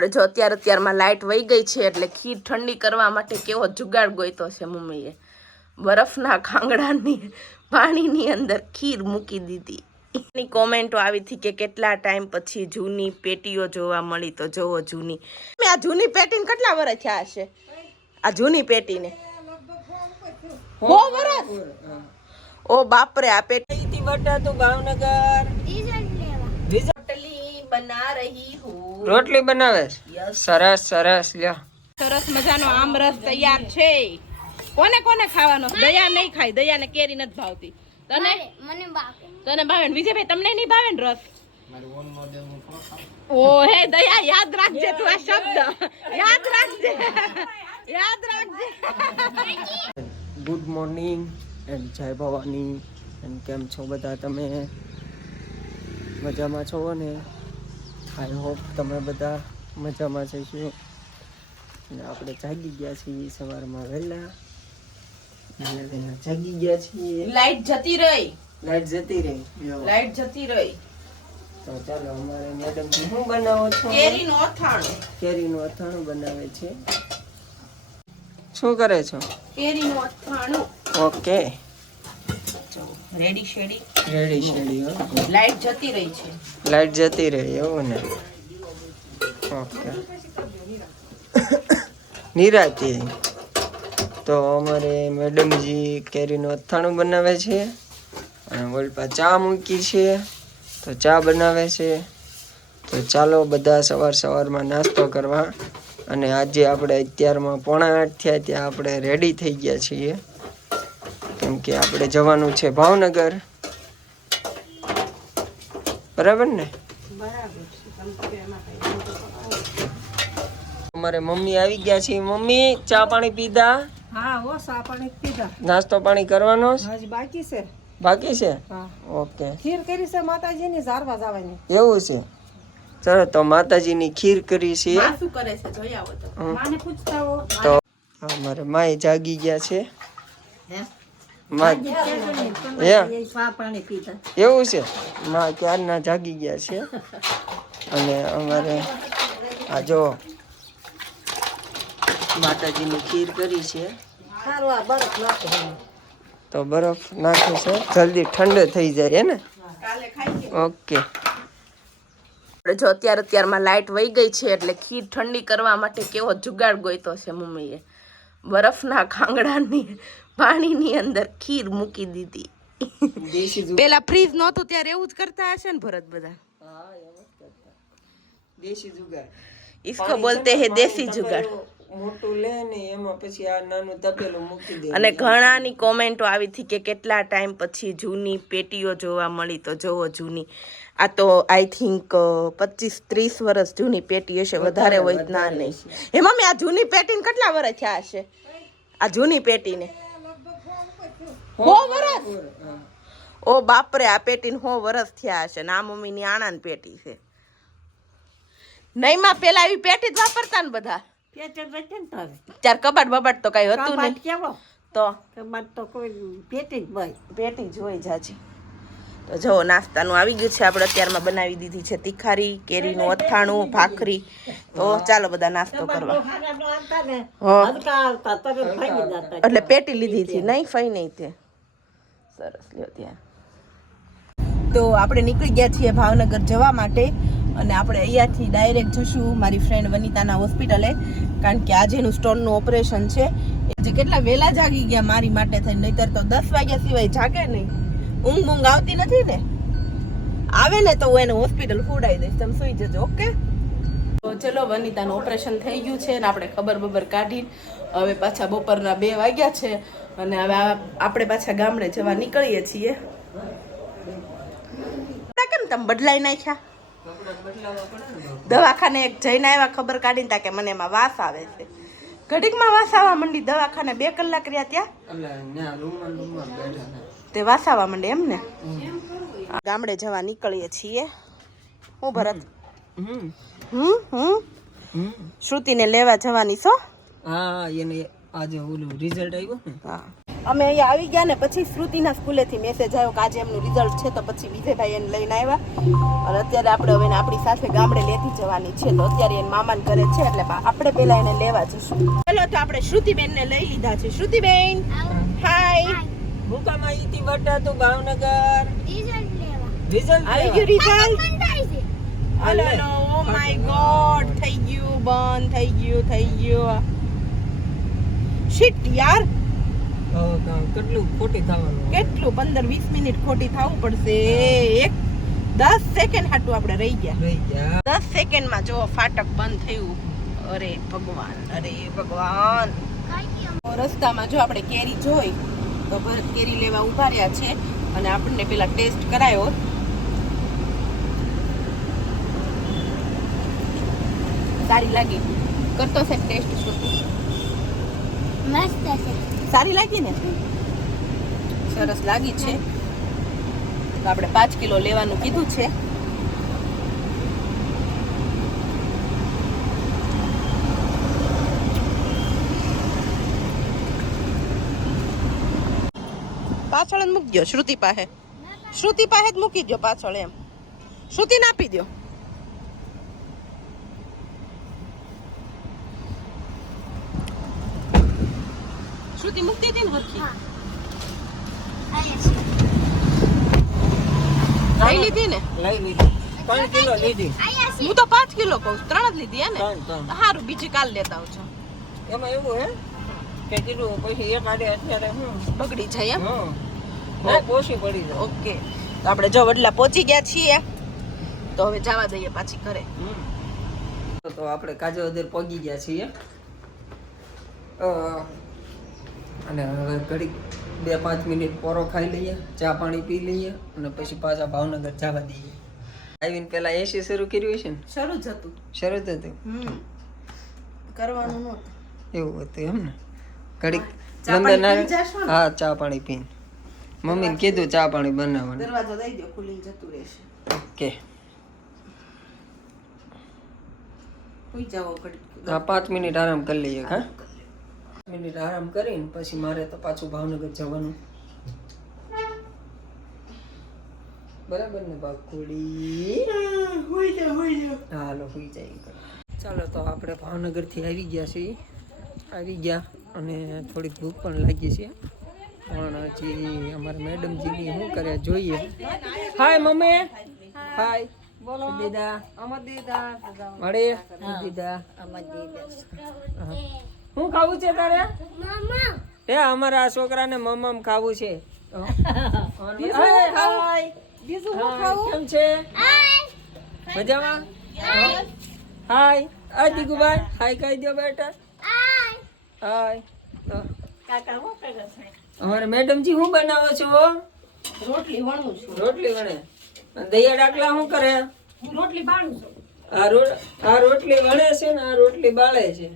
આપણે જો અત્યારે અત્યારમાં લાઇટ વહી ગઈ છે એટલે ખીર ઠંડી કરવા માટે કેવો જુગાડ ગોઈતો છે મમ્મીએ. બરફના ખાંગડાની પાણીની અંદર ખીર મૂકી દીધી. એની કોમેન્ટો આવી હતી કે કેટલા ટાઈમ પછી જૂની પેટીઓ જોવા મળી તો જોવો જૂની. મેં આ જૂની પેટીને કેટલા વર્ષ થયા હશે? આ જૂની પેટીને. ઓ બાપરે આ પેટી વટાતું ભાવનગર રોટલી બના રહી હું. રોટલી બનાવે સરસ સરસ લ્યો. સરસ મજાનો આમરસ તૈયાર છે. કોને કોને ખાવાનો? દયા નહીં ખાય દયાને કેરી નથી ભાવતી. તને? મને બાપે તને ભાવે ને વિજયભાઈ તમને નહીં ભાવે ને રસ? ઓ હે દયા યાદ રાખજે તું આ શબ્દ. યાદ રાખજે. યાદ રાખજે. ગુડ મોર્નિંગ એન્ડ જય ભવાની. એન્ડ કેમ છો બધા તમે? મજામાં છો ને? આઈ હોપ તમે બધા મજામાં જઈશું અને આપણે જાગી ગયા છીએ સવારમાં વહેલા. જાગી ગયા છીએ. લાઈટ જતી રહી. લાઈટ જતી રહી. લાઈટ જતી રહી. તો ચાલો અમારે મેડમ શું બનાવો છો? કેરીનું અથાણું. કેરીનું અથાણું બનાવે છે. શું કરે છો? કેરીનું અથાણું. Okay. Ready steady? Ready steady light જતી રહી છે. લાઈટ જતી રહી એવું ને. ઓકે. નિરાતી. તો અમારે મેડમજી કેરીનું અથાણું બનાવે છે અને વલપા ચા મૂકી છે. તો ચા બનાવે છે. તો ચાલો બધા સવાર સવારમાં નાસ્તો કરવા. અને આજે આપણે અત્યારમાં પોણા આઠ થયા ત્યાં આપણે રેડી થઈ ગયા છીએ. કેમ કે આપણે જવાનું છે ભાવનગર? બરાબર ને? અમારે મમ્મી આવી ગયા છે. મમ્મી ચા પાણી પીધા? હા ઓ ચા પાણી પીધા. નાસ્તો પાણી કરવાનો છે? હજી બાકી છે. બાકી છે? ઓકે. ખીર કરી છે માતાજીની ઝારવા જવાની. એવું છે? ચલો તો માતાજીની ખીર કરી છે. આ શું કરે છે? જોઈ આવો તો. માને પૂછતા હો તો અમારે માય જાગી ગયા છે. હે? એવું છે? માં ક્યારના જાગી ગયા છે? અને અમારે આ જો માતાજીની ખીર કરી છે. તો બરફ નાખે છે. જલ્દી ઠંડો થઈ જાય હે ને? ઓકે. જો અત્યારે અત્યારમાં લાઇટ વહી ગઈ છે એટલે ખીર ઠંડી કરવા માટે કેવો જુગાડ ગોઈતો છે મમ્મીએ. બરફના ખાંગડાની પાણીની અંદર ખીર મૂકી દીધી. પેલા ફ્રીજ નહોતું ત્યારે એવું જ કરતા હશે ને ભરત બધા? દેશી ઇસકો બોલતે હે દેશી જુગાડ મોટું લે ને એમાં પછી આ અને ઘણાની કોમેન્ટો આવી હતી કે કેટલા ટાઈમ પછી જૂની પેટીઓ જોવા મળી તો જોવો જૂની. આ તો આઈ થિંક પચીસ ત્રીસ વર્ષ જૂની પેટી હશે વધારે હોય ના નહીં હે મમ્મી આ જૂની પેટીને કેટલા વર્ષ થયા હશે? આ જૂની પેટીને. હો વરસ? ઓ બાપરે આ પેટી હો વર્ષ થયા હશે ને આ મમ્મીની આણાની પેટી છે. નહીં માં પેલા એવી પેટી જ વાપરતા ને બધા? ને ત્યાર કબાટ બબાટ તો કઈ હતું નહીં. તો? કબાટ તો કોઈ પેટી જ ભાઈ પેટી જોઈ જાજી. તો જો નાસ્તાનું આવી ગયું છે. આપણે અત્યારમાં બનાવી દીધી છે તીખારી કેરીનું અથાણું ભાખરી. તો ચાલો બધા નાસ્તો કરવા. એટલે પેટી લીધી હતી. નહીં ફઈ નહીં તે. સરસ, લ્યો ત્યાં. તો આપણે નીકળી ગયા છીએ ભાવનગર જવા માટે અને આપણે અહીંયાથી ડાયરેક્ટ જશું મારી ફ્રેન્ડ વનિતાના હોસ્પિટલે કારણ કે આજે એનું સ્ટોનનું ઓપરેશન છે. જે કેટલા વહેલા જાગી ગયા મારી માટે થઈ નહીતર તો દસ વાગ્યા સિવાય જાગે નહીં. ઊંઘ ઊંઘ આવતી નથી ને? આવે ને તો હું એને હોસ્પિટલ ફોડાવી દઈશ. તમે સુઈ જજો, ઓકે? ચલો, વનિતાનું ઓપરેશન થઈ ગયું છે ને આપણે ખબર બબર કાઢી હવે પાછા બપોરના બે વાગ્યા છે. અને હવે આ- આપણે પાછા ગામડે જવા નીકળીએ છીએ. કેમ તમે બદલાઈ નાખ્યા? દવાખાને એક જઈને આવ્યા ખબર કાઢીને તા કે મને એમાં વાસ આવે છે. ઘડીકમાં વાસ આવવા માંડી દવાખાને બે કલાક રહ્યા ત્યાં. તે વાસ આવવા માંડે એમ ને ગામડે જવા નીકળીએ છીએ. હું ભરત? હમ. હમ હમ? હમ. શ્રુતિને લેવા જવાની છો? હા એને આજે ઓલું રિઝલ્ટ આવ્યું ને. હા. અમે અહીંયા આવી ગયા ને પછી શ્રુતિના સ્કૂલેથી મેસેજ આવ્યો કે આજે એમનું રિઝલ્ટ છે તો પછી વિજયભાઈ એને લઈને આવ્યા. અને અત્યારે આપણે હવે આપણી સાથે ગામડે લેતી જવાની છે તો અત્યારે એને મામાને ઘરે છે એટલે આપણે પહેલા એને લેવા જશું. ચલો તો આપણે શ્રુતિબેન ને લઈ લીધા છે. શ્રુતિબેન હાય હું કામ આવી હતી બટા તું ભાવનગર. રિઝલ્ટ આવી ગયું result hello oh my god થઈ ગયું બંધ થઈ ગયું થઈ ગયું. શિટ યાર. કેટલું ખોટી થવાનું? કેટલું? પંદર વીસ મિનિટ ખોટી થવું પડશે. એક દસ સેકન્ડ હાટું આપણે રહી ગયા. રહી ગયા. દસ સેકન્ડમાં જો ફાટક બંધ થયું. અરે ભગવાન અરે ભગવાન. રસ્તામાં જો આપણે કેરી જોઈ તો ભરત કેરી લેવા ઊભા રહ્યા છે અને આપણને પેલા ટેસ્ટ કરાયો. સારી લાગી. કરતો સાહેબ ટેસ્ટ. શું સારી લાગી ને? સરસ લાગી છે. તો આપણે પાંચ કિલો લેવાનું કીધું છે. પાછળ મૂકી દો શ્રુતિ પાસે. શ્રુતિ પાસે જ મૂકી દો પાછળ એમ. શ્રુતિને આપી દો શ્રુતિ મૂકતી હતી ને લઈ લીધી ને? લઈ લીધી. ત્રણ કિલો લીધી. હું તો પાંચ કિલો કહું ત્રણ જ લીધી હે ને? સારું બીજી કાલ લેતા આવજો. એમાં એવું હે કે કીધું પછી એક આડે અત્યારે હું બગડી જાય એમ? હા. પોસી પડી જાય. ઓકે. તો આપણે જો વડલા પહોંચી ગયા છીએ. તો હવે જવા દઈએ પાછી ઘરે. તો આપણે કાજોદર પહોંચી ગયા છીએ. અને હવે ઘડીક બે પાંચ મિનિટ પોરો ખાઈ લઈએ ચા પાણી પી લઈએ અને પછી પાછા ભાવનગર જવા દઈએ. આવીને પેલા એસી શરૂ કર્યું છે ને? શરૂ જ હતું. શરૂ જ હતું? કરવાનું નહોતું. એવું હતું એમ ને? ઘડીક લંગર ના? હા ચા પાણી પીને. મમ્મીને કીધું ચા પાણી બનાવવાનું. દરવાજો દઈ દો ખુલીને જતું રહેશે. ઓકે. હા પાંચ મિનિટ આરામ કરી લઈએ હા મિનિટ આરામ કરીને પછી મારે તો પાછું ભાવનગર જવાનું. બરાબર ને બાકુડી? હાલો હોઈ જાય ચાલો તો આપણે ભાવનગરથી આવી ગયા છીએ. આવી ગયા અને થોડીક ભૂખ પણ લાગી છે. પણ હજી અમારા મેડમજીની શું કરે જોઈએ. Hi mummy. હાય બોલો. દીદા અમર દીદા મળે દીદા હા. શું ખાવું છે તારે? એ અમારા આ છોકરાને મમ્મમ ખાવું છે. કેમ મજામાં? હાય. આ હાય કહી દો બેટા. હાય. તો કાકા હું કરે છે અમારે મેડમજી શું બનાવો છો? રોટલી વણું છું. રોટલી વણે. દહીંયા દૈયા ડાકલા શું કરે? રોટલી બાળું છું. આ રોટલી વણે છે ને આ રોટલી બાળે છે.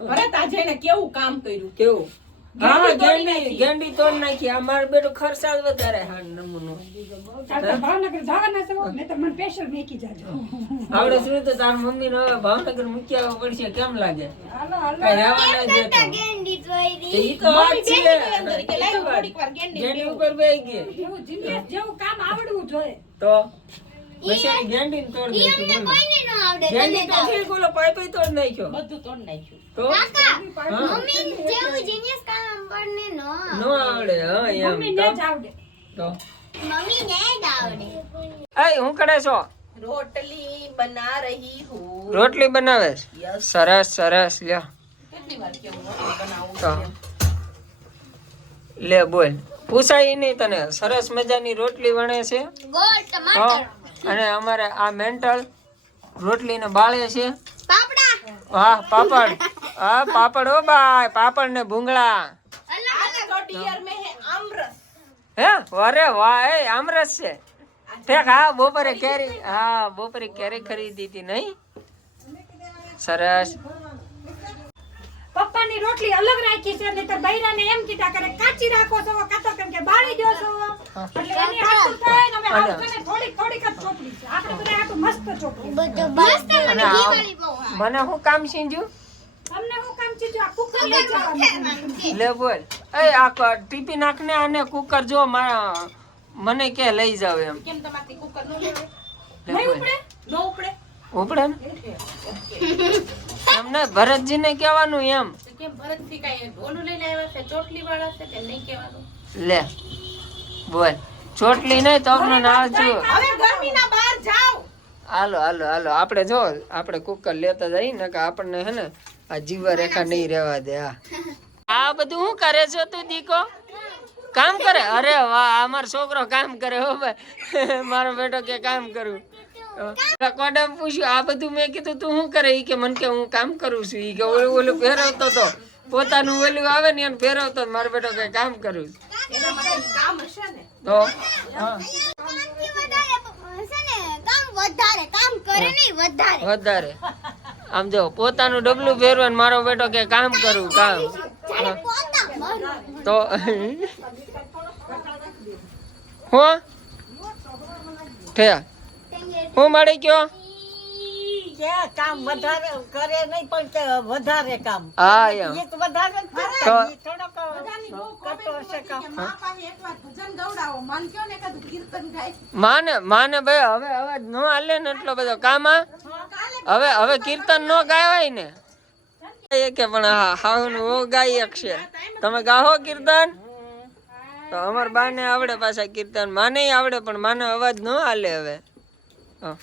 ભરત આજે ને કેવું કામ કર્યું? કેવું? હા ગેંડી ગેંડી તોડ નાખી. આ મારું ખર્ચાલ વધારે હા નમૂનો. ભાવનગર જવાના છે ને તો મને સ્પેશિયલ મેકી જાજો. આવડે શું તો તાર મમ્મી ને હવે ભાવનગર મૂકી આવવા પડશે. કેમ લાગે? હાલો હાલો. કઈ રહેવા ન દેતો તો. ઈ તો વાત છે. કે લાવ્યો થોડીક વાર ગેંડી ગેંડી ઉપર બેહી ગઈ. જેવું જેવું કામ આવડવું જોઈએ. તો? બિચારી ગેંડી તોડ નાખી બોલો. ગેંડી તો ઠીક ઓલો પાઈ પાઈ તોડ નાખ્યો. બધું તોડ નાખ્યું. તો? હા. નો આવડે. હા એમ મમ્મી ને જ આવડે. તો? એય હું કરે છો? રોટલી બના રહી હું. રોટલી બનાવે? સરસ સરસ લ્યો. કેટલી વાર કેવું બનાવું લે બોલ. પૂછાય નહીં તને. સરસ મજાની રોટલી વણે છે. હા. અને અમારે આ મેન્ટલ રોટલીને બાળે છે. હા પાપડ. હા પાપડ ઓ ભાઈ પાપડ ને ભૂંગળા હે અરે વાહ એ આમરસ છે. ઠેક હા બપોરે કેરી હા બપોરે કેરી ખરીદી હતી નહીં? સરસ. પપ્પાની રોટલી અલગ રાખી છે એટલે તો બૈરાને એમ કીધા કરે કાચી રાખો છો કાતો કેમ કે બાળી દો છો. એટલે એની હાથું થાય ને હવે હાથ કને થોડીક થોડીક જ ચોપડી છે. આપણે બધા હાથું મસ્ત ચોપડી અને આ મને હું. કામ સીંજ્યું તમને હું કામ ચીજો આ કુકર લઈ જવાનું લે બોલ. એ આ ક- ટીપી નાખને અને કુકર જો મારા મને કે લઈ જાવ એમ. કેમ તમારથી કુકર ન લેવાય? નહીં ઉપડે? ન ઉપડે? ઉપડે ને? કહેવાનું એમ. કેમ ભરતથી કાંઈ ઓલું લઈને આવ્યા છે? ચોટલી વાળા છે કે નહીં કહેવાનું? લે. બોલ. ચોટલી નહીં તો અમને ના જો હવે ગરમીના બહાર જાઓ. હાલો હાલો હાલો. આપણે જો આપણે કુકર લેતા જઈએ ને કે આપણને હે ને આ જીવા રેખા નહીં રહેવા દે હા. આ બધું શું કરે છો તું દીકો? કામ કરે? અરે વાહ અમારો છોકરો કામ કરે હો ભાઈ. મારો બેટો કે કામ કરું. કોડમ પૂછ્યું આ બધું મેં કીધું તું શું કરે? એ કે મને કે હું કામ કરું છું. એ કે ઓલું ઓલું પહેરાવતો તો. પોતાનું ઓલું આવે ને એને ફેરવતો મારો બેટો કઈ કામ કરું તો? વધારે. આમ જો, પોતાનું ડબલું ફેરવે મારો બેટો કે કામ કરું, કામ. તો? હું? ઠે હું મળી ગયો? ક્યાં કામ વધારે કરે નહીં પણ વધારે કામ. હા એમ. એક વધારે થોડોક કરતો હશે કામ. મન ગાય માને માને ભાઈ હવે હવે નો હાલે ને એટલો બધો કામ આ હવે હવે કીર્તન નો ગાવાય ને. કે પણ હા હાવનું ઓ ગાઈ શકશે તમે ગાહો કીર્તન? તો અમાર બાને આવડે પાછા કીર્તન. માને આવડે પણ માને અવાજ ન હાલે હવે. હા.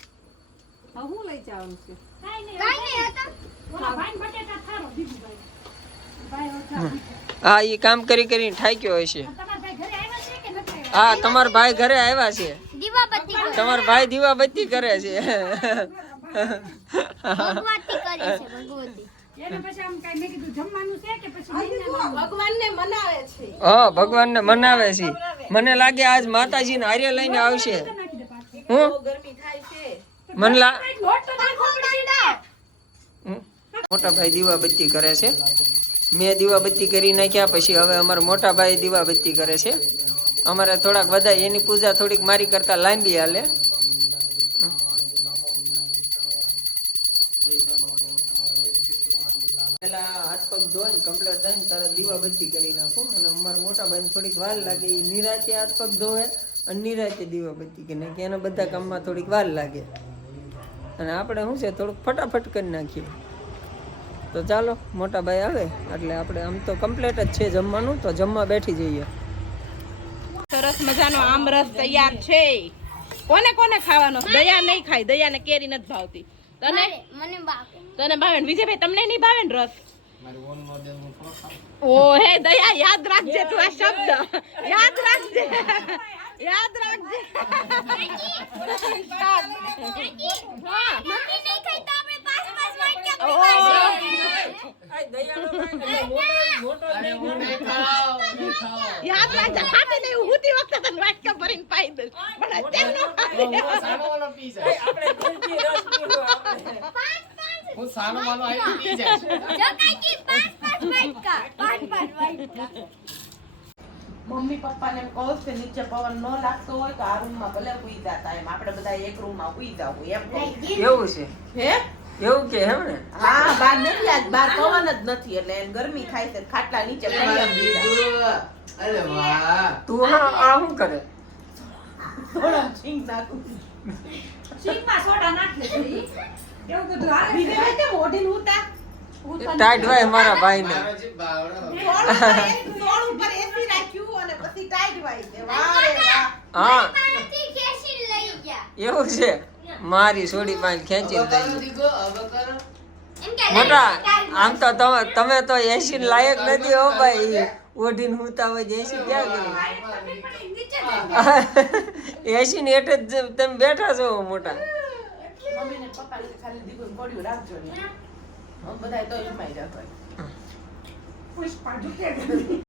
કાંઈ નહીં હતા ઓલા ભાઈને બટેટા થારો દીધું ભાઈ. ભાઈ હા. એ કામ કરી કરીને થાક્યો હશે. તમારા ભાઈ ઘરે આવ્યા છે કે નથી આવ્યા? હા તમારા ભાઈ ઘરે આવ્યા છે. દીવાબત્તી તમારા ભાઈ દીવાબત્તી કરે છે. ભગવતી કરે છે ભગવતી. એને પછી આમ કાંઈ મેં કીધું જમવાનું છે કે પછી મહિનાનું? ભગવાનને મનાવે છે. હા ભગવાનને મનાવે છે. મને લાગે આજ માતાજીને આર્ય લઈને આવશે. હું? ગરમી થાય છે. મને લા કાંઈક લોટ તો નાખવો પડશે ને. હમ. મોટા ભાઈ દીવાબત્તી કરે છે મેં દીવાબત્તી કરી નાખ્યા, પછી હવે અમારા મોટા ભાઈ દીવાબત્તી કરે છે અમારે થોડાક વધારે, એની પૂજા થોડીક મારી કરતા લાંબી હાલે પેલા હાથ પગ ધોઈને કમ્પ્લીટ થઈને તરત દીવાબત્તી કરી નાખું અને અમારા મોટા ભાઈને થોડીક વાર લાગે એ નિરાતે હાથ પગ ધોવે અને નિરાતે દીવાબત્તી કરી નાખે એના બધા કામમાં થોડીક વાર લાગે અને આપણે શું છે થોડુંક ફટાફટ કરી નાખીએ. તો ચાલો મોટા ભાઈ આવે એટલે આપણે આમ તો કમ્પ્લીટ જ છે જમવાનું તો જમવા બેઠી જઈએ. સરસ મજાનો આમરસ તૈયાર છે. કોને કોને ખાવાનો? દયા નહીં ખાય દયાને કેરી નથી ભાવતી. તને? મને તને ભાવે વિજયભાઈ તમને નહીં ભાવે ને રસ ઓ હે દયા યાદ રાખજે તું આ શબ્દ. યાદ રાખજે. યાદ રાખજે. યાદ રાખજે ખાતી નહીં હું વખતે તને વાટકા ભરીને પાઈ દઈશ પણ અત્યારે નો ખાતી. જો કાકી પાંચ પાંચ વાટકા પાંચ પાંચ વાટકા મમ્મી પપ્પાને એમ કહો કે નીચે પવન ન લાગતો હોય તો આ રૂમમાં ભલે હુઈ જાતા એમ આપણે બધા એક રૂમમાં હુઈ જાવ એમ. એવું છે હે એવું કે હે ને હા બાર નથી આજ બાર પવન જ નથી એટલે ગરમી થાય છે ખાટલા નીચે એમ બીજા. તું હા આ શું કરે થોડા છીંક નાખું શીંગમાં સોડા નાખી. એવું બધું. વિજયભાઈ કેમ ઓઢીને હુતા? ટાઈટ ભાઈ મારા ભાઈને. સોળ ઉપર એસી રાખ્યું અને પછી ટાઈટ વાઈ દે વાહ રે વાહ. હા. ગયા. એવું છે? મારી સોડી પાસે ખેંચી લઈ એમ કે મોટા આમ તો તમે તમે તો એસી લાયક નથી હો ભાઈ. ઓઢીને હુતા હોય એસી ક્યાં કરી? એસી ને એટલે તમે બેઠા છો મોટા. મમ્મી ને પપ્પા ખાલી દીકરું પડ્યું રાખજો બધાય તો પુષ્પા ઝૂકે ગઈ.